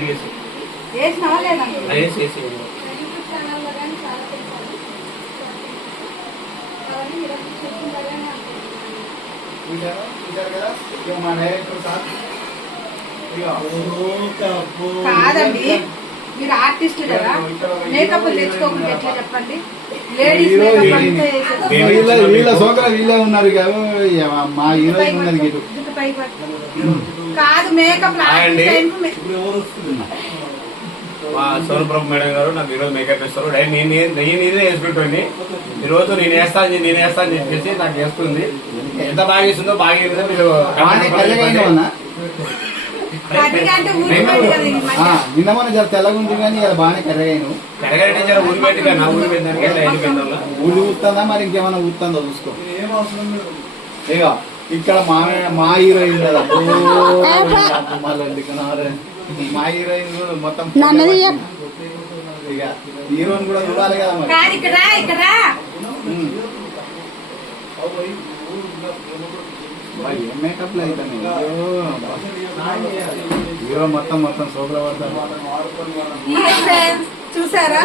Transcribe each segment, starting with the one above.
Light వేసి వేసినావా లేదా వేసి కాదండి, మీరు ఆర్టిస్ట్ కదా, మేకప్ తెచ్చుకోకుండా ఎట్లా చెప్పండి? లేడీస్ వీళ్ళ సోకర వీళ్ళే ఉన్నారు మా హీరోయిన్ ఉన్నది కాదు మేకప్ మా సోనప్రభు మేడం గారు నాకు ఈరోజు మేకప్ వేస్తారు. నేను ఇదే వేసుకుంటుంది. ఈరోజు నేను వేస్తా అని చెప్పేసి నాకు వేస్తుంది. ఎంత బాగా వేస్తుందో బాగా మీరు నిన్న మన జర తెల్లగా ఉంది కానీ ఇలా బాగానే కర్రగాను. కరగంటే జర ఊరి పెట్టి నా ఊరి పెట్టడానికి ఊరి ఊరుతుందా మరి ఇంకేమైనా ఊరుతుందో చూసుకో. ఇక ఇక్కడ మా హీరోయిన్ కదా మా హీరోయిన్ మొత్తం ఇక హీరోయిన్ కూడా చూడాలి కదా మరి మేకప్ లో అయితే హీరో మొత్తం సోకుల పడతారు. చూసారా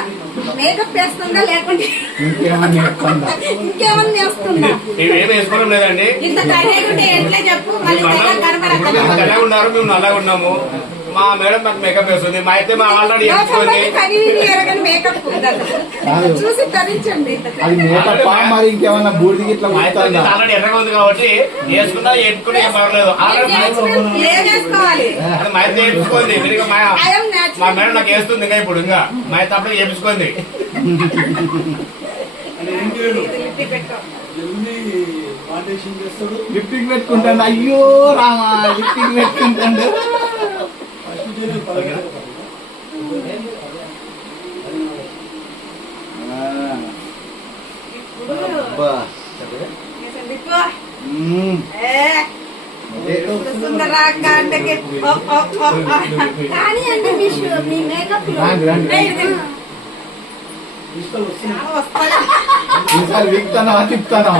మేకప్ వేస్తుందా లేకుంటే ఇంకేమన్నా వేస్తుందా? మేమేం వేసుకోవడం లేదండి. ఇంత కర్రీగుంటే ఎట్లా చెప్పు? తెల్లగా ఉన్నారు, మేము నల్లగా ఉన్నాము. మా మేడం నాకు మేకప్ వేస్తుంది. మా అయితే మా ఆల్రెడీ మేకప్ చూసి తరించండి. మరి ఇంకేమన్నా బూడిది ఇట్లా ఆల్రెడీ ఎర్రగా ఉంది కాబట్టి వేసుకున్నా ఎట్టుకుని ఏం పర్లేదు. అది మా అయితే వేపించుకోండి. మా మేడం నాకు వేస్తుంది. ఇంకా ఇప్పుడు ఇంకా మా అయితే అప్పుడే వేపించుకోండి. లిప్టిక్ పెట్టుకుంటాను. అయ్యో రామా లిప్టిక్ పెట్టుకుంటాడు. కానీ అండి మీ మేకప్ వీక్తానా తిప్పుతానా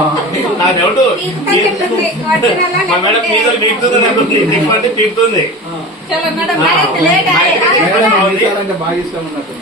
నా డౌట్ మా మేడం మీద పీకుతుంది. బాగా ఇష్టం ఉన్నట్టు